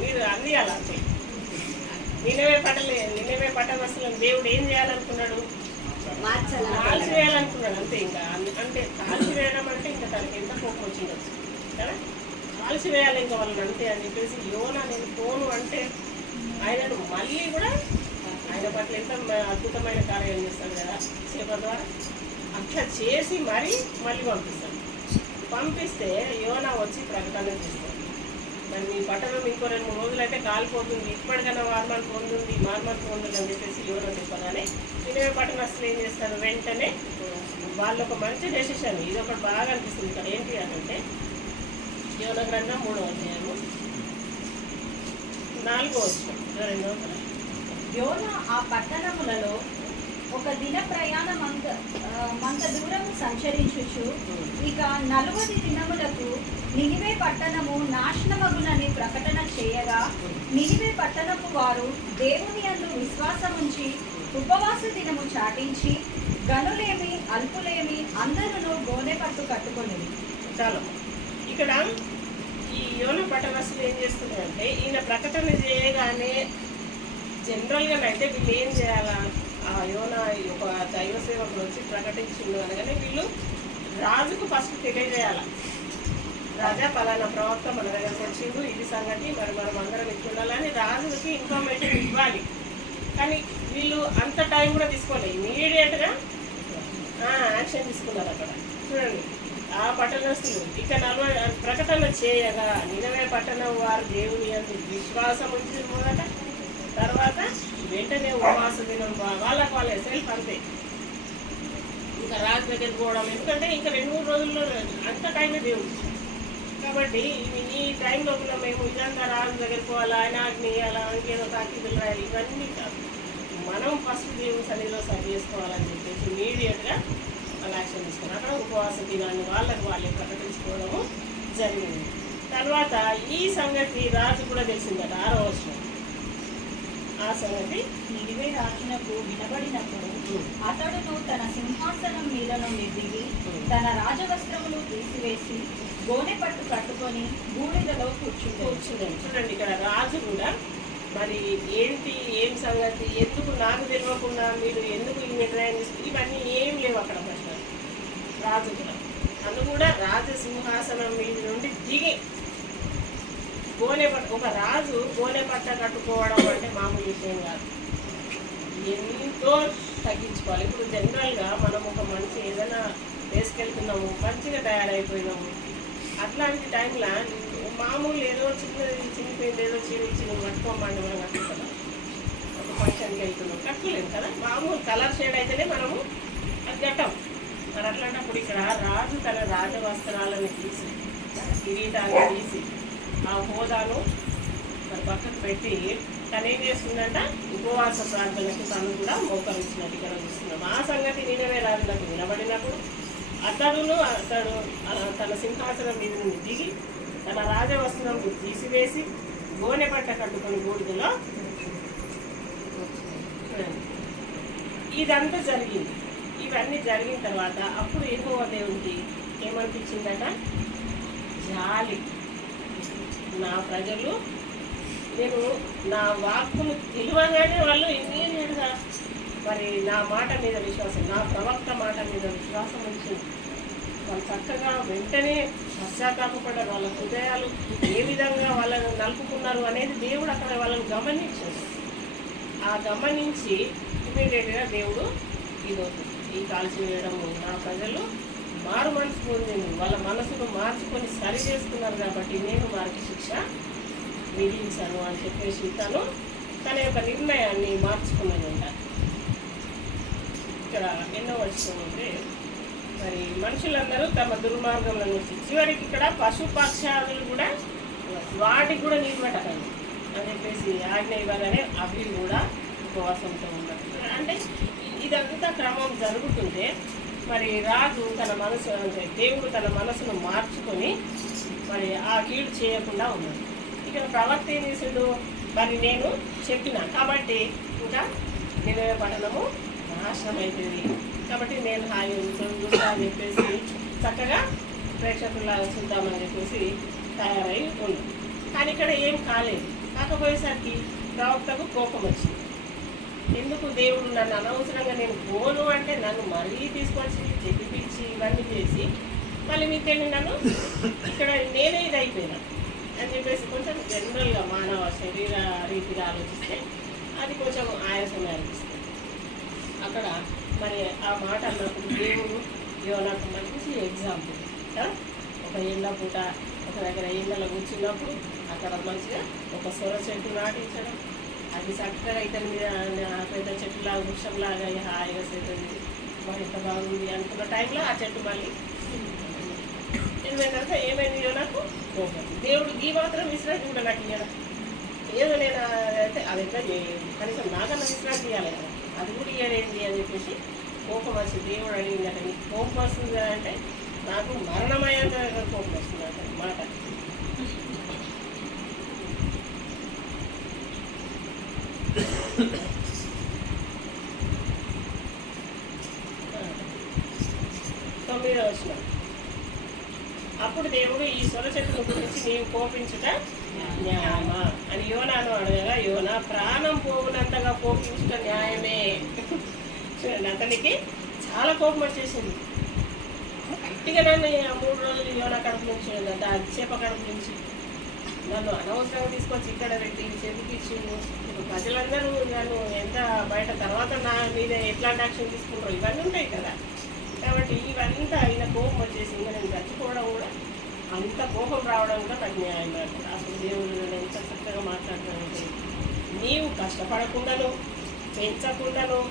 మీరు అందియాలి అంతే నిన్నవే పట్టలే నిన్నవే అసలు దేవుడు ఏం చేయాలనుకున్నాడు కాల్చివేయాలనుకున్నాడు అంతే ఇంకా అంటే కాల్చి వేయడం అంటే ఇంకా తనకి ఎంత కోపం వచ్చిండొచ్చు కదా కాల్చి వేయాలి ఇంకా వాళ్ళని అంతే అని చెప్పేసి యోన నేను పోను అంటే ఆయనను మళ్ళీ కూడా ఆయన పట్ల ఎంత అద్భుతమైన కార్యం చేస్తాడు కదా చేప ద్వారా అట్లా చేసి మరీ మళ్ళీ పంపిస్తాడు పంపిస్తే యోన వచ్చి ప్రకటన చేస్తాడు మరి మీ పట్టణం ఇంకో రెండు మూడు రోజులైతే కాలిపోతుంది ఇప్పటికైనా మార్మాన్ పొందుంది మార్మల్ పొందుంది అని చెప్పేసి యోన చెప్పగానే ఇదే పట్టణస్తులు ఏం చేస్తారు? వెంటనే వాళ్ళు ఒక మంచి డెసిషన్ ఇది ఒకటి బాగా అనిపిస్తుంది. ఇక్కడ ఏంటి అంటే యోన గ్రంథం మూడో అధ్యాయము. నాలుగో వచ్చిన రెండో యోన ఆ పట్టణములలో ఒక దిన ప్రయాణం మంత దూరం సంచరించుచు ఇక నలువది దినములకు నినివే పట్టణము నాశనమగునని ప్రకటన చేయగా నినివే పట్టణపు వారు దేవుని అందు విశ్వాసముంచి ఉపవాస దినము చాటించి గనులేమి అల్పులేమి అందరూ గోనె పట్టు కట్టుకొని చాలు. ఇక్కడ ఈ యోన పట్టణస్తులు ఏం చేస్తున్నారంటే ఈయన ప్రకటన చేయగానే జనరల్గా అయితే వీళ్ళు ఏం చేయాలా? యోన ఒక దైవ సేవకుడు వచ్చి ప్రకటించిండు అనగానే వీళ్ళు రాజుకు ఫస్ట్ తెలియజేయాల. రాజా పలానా ప్రవక్త మన దగ్గరకు వచ్చిండు ఇది సంగతి మరి మనం అందరం ఇట్లుండాలని రాజుకి ఇన్ఫర్మేషన్ ఇవ్వాలి. కానీ వీళ్ళు అంత టైం కూడా తీసుకోలేదు ఇమీడియట్గా యాక్షన్ తీసుకున్నారు అక్కడ. చూడండి ఆ పట్టణస్తులు ఇక నలభై ప్రకటన చేయగా నినవే పట్టణం వారు దేవుని అంత విశ్వాసం ఉంచి మొదట తర్వాత వెంటనే ఉపవాస దినం వాళ్ళకు వాళ్ళకి వాళ్ళే సెల్ఫ్ అంతే. ఇంకా రాజు దగ్గరికి పోవడం ఎందుకంటే ఇంకా రెండు మూడు రోజుల్లో అంత టైమే దేవుడు. కాబట్టి ఈ టైం లోపల మేము నిజంగా రాజు దగ్గరికి పోవాలా ఆయన ఆజ్ఞ ఇంకేదో తాకిదులు రాయాలి ఇవన్నీ కాదు. మనం ఫస్ట్ దేవుని సన్నిధిలో సరి చేసుకోవాలని చెప్పేసి ఇమీడియట్గా వాళ్ళు యాక్షన్ తీసుకున్నారు. అక్కడ ఉపవాస దినాన్ని వాళ్ళకి వాళ్ళే ప్రకటించుకోవడము జరిగింది. తర్వాత ఈ సంగతి రాజు కూడా తెలిసిందట ఆరో వచ్చిన ఆ సంగతి నినివే రాజునకు వినబడినప్పుడు అతడును తన సింహాసనం మీద నుండి దిగి తన రాజవస్త్రములు తీసివేసి గోనె పట్టు కట్టుకొని బూడిదలో కూర్చుంటాడు కూర్చుందండి చూడండి ఇక్కడ రాజు కూడా మరి ఏంటి ఏం సంగతి ఎందుకు నాకు తెలియకుండా మీరు ఎందుకు ఈ నిర్ణయం తీసుకుని ఇవన్నీ ఏం లేవు అక్కడ ప్రశ్న రాజు కూడా. తను కూడా రాజసింహాసనం మీద నుండి దిగి గోనె పట్ట ఒక రాజు గోనె పట్ట కట్టుకోవడం అంటే మామూలు విషయం కాదు. ఎంతో తగ్గించుకోవాలి. ఇప్పుడు జనరల్గా మనం ఒక మనిషి ఏదైనా వేసుకెళ్తున్నాము మంచిగా తయారైపోయినాము. అట్లాంటి టైంలో మామూలు ఏదో చిన్నది చిన్నపోయింది ఏదో చిన్న చిన్న పట్టుకోమండి మనం కట్టుకుంటాం. ఒక ఫంక్షన్కి వెళ్తున్నాం. కట్టలేము కదా? మామూలు కలర్ షేడ్ అయితేనే మనము అది కట్టాం. మరి అట్లాంటప్పుడు ఇక్కడ రాజు తన రాజ వస్త్రాలను తీసి కిరీటాలను తీసి ఆ హోదాను మరి పక్కకు పెట్టి తను ఏం చేస్తుందంట? ఉపవాస ప్రార్థనకు తను కూడా మోకరించినట్టు ఇక్కడ చూస్తున్నాం. ఆ సంగతి నినవే రాజులకు వినబడినప్పుడు అతడును అతడు తన సింహాసనం మీద నుండి దిగి తన రాజవస్త్రం తీసివేసి గోనె పట్ట కట్టుకొని బూడిదలో ఇదంతా జరిగింది. ఇవన్నీ జరిగిన తర్వాత అప్పుడు ఎక్కువ దేవునికి ఏమనిపించిందట? జాలి. నా ప్రజలు నేను నా వాక్కును తెలియగానే వాళ్ళు ఇమ్మీడియట్గా మరి నా మాట మీద విశ్వాసం నా ప్రవక్త మాట మీద విశ్వాసం ఉంచింది వాళ్ళు చక్కగా వెంటనే పశ్చాత్తాపడ్డారు వాళ్ళ హృదయాలు ఏ విధంగా వాళ్ళను నలుపుకున్నారు అనేది దేవుడు అక్కడ వాళ్ళని గమనించాడు. ఆ గమనించి ఇమీడియట్గా దేవుడు ఇది ఈ కాల్చి వేయడము నా ప్రజలు మారు మనసు పొందింది వాళ్ళ మనసును మార్చుకొని సరి చేసుకున్నారు కాబట్టి నేను వారికి శిక్ష విధించాను అని చెప్పేసి తను తన యొక్క నిర్ణయాన్ని మార్చుకున్నది ఉంటారు ఇక్కడ ఎన్నో వచ్చిన మరి మనుషులందరూ తమ దుర్మార్గంలో నుంచి చివరికి ఇక్కడ పశుపక్షాదులు కూడా వాటికి కూడా నీరు అని చెప్పేసి ఆజ్ఞ ఇవ్వగానే అవి కూడా ఉపవాసంతో ఉన్నారు అంటే ఇదంతా క్రమం జరుగుతుంటే మరి రాజు తన మనసు అంటే దేవుడు తన మనసును మార్చుకొని మరి ఆ కీడు చేయకుండా ఉన్నాడు. ఇక్కడ ప్రవక్త ఏం మరి నేను చెప్పిన. కాబట్టి ఇంకా నిలవ పఠనము నాశనం అవుతుంది కాబట్టి నేను హాయి చూస్తా అని చెప్పేసి చక్కగా ప్రేక్షకులు చూద్దామని చెప్పేసి తయారై ఉంది కానీ ఇక్కడ ఏం కాలేదు. కాకపోయేసరికి ప్రవక్తకు కోపం వచ్చింది. ఎందుకు దేవుడు నన్ను అనవసరంగా నేను పోను అంటే నన్ను మళ్ళీ తీసుకొచ్చి చెప్పిపించి ఇవన్నీ చేసి మళ్ళీ మీకు నన్ను ఇక్కడ నేనే ఇది అయిపోయినా అని చెప్పేసి కొంచెం జనరల్గా మానవ శరీర రీతిగా ఆలోచిస్తే అది కొంచెం ఆయాసమే అనిపిస్తుంది. అక్కడ మరి ఆ మాట అన్నప్పుడు దేవుడు యోనాకు మంచి ఎగ్జాంపుల్ ఒక ఇళ్ళ పూట ఒక దగ్గర ఇళ్ళలో కూర్చున్నప్పుడు అక్కడ మంచిగా ఒక సొర చెట్టు నాటించడం అది చక్కగా ఇతని మీద పెద్ద చెట్టులాగా వృక్షంలాగా హాయిగా సేతుంది. మరి బాగుంది అనుకున్న టైంలో ఆ చెట్టు మళ్ళీ ఏమైందంటే ఏమైంది నాకు? కోపం దేవుడు ఈ మాత్రం విశ్రాంతి కూడా నాకు ఇయ్యడం. ఏదో నేను అయితే అది ఎట్లా కనీసం నాకన్నా విశ్రాంతి ఇవ్వాలి కదా. అది కూడా ఇయ్యడేంటి అని చెప్పేసి కోపం వస్తుంది. దేవుడు అడిగిందట నీకు కోపం వస్తుంది అంటే నాకు మరణమయ్యేంత కోపం వస్తుంది అంట మాట. తొమ్మిదో వచ్చిన అప్పుడు దేవుడు ఈ సొర చెట్టు గురించి నీవు కోపించుట న్యాయమా? అని యోనాను అడగగా యోన ప్రాణం పోవునంతగా కోపించుట న్యాయమే. చూడండి అతనికి చాలా కోపం వచ్చేసింది. గట్టిగా నన్ను మూడు రోజులు యోనా కడుపు నుంచి అంటే చేప కడుపు నుంచి నన్ను అనవసరంగా తీసుకొచ్చి ఇక్కడ పెట్టి చెవికిచ్చి ప్రజలందరూ నన్ను ఎంత బయట తర్వాత నా మీద ఎట్లాంటి యాక్షన్ తీసుకుంటారు ఇవన్నీ ఉంటాయి కదా. కాబట్టి ఇవంతా ఆయన కోపం వచ్చేసి ఇంకా నేను చచ్చిపోవడం కూడా అంత కోపం రావడం కూడా నాకు న్యాయం అసలు దేవుడు నన్ను ఎంత చక్కగా మాట్లాడుతున్నానంటే నీవు కష్టపడకుండాను పెంచకుండాను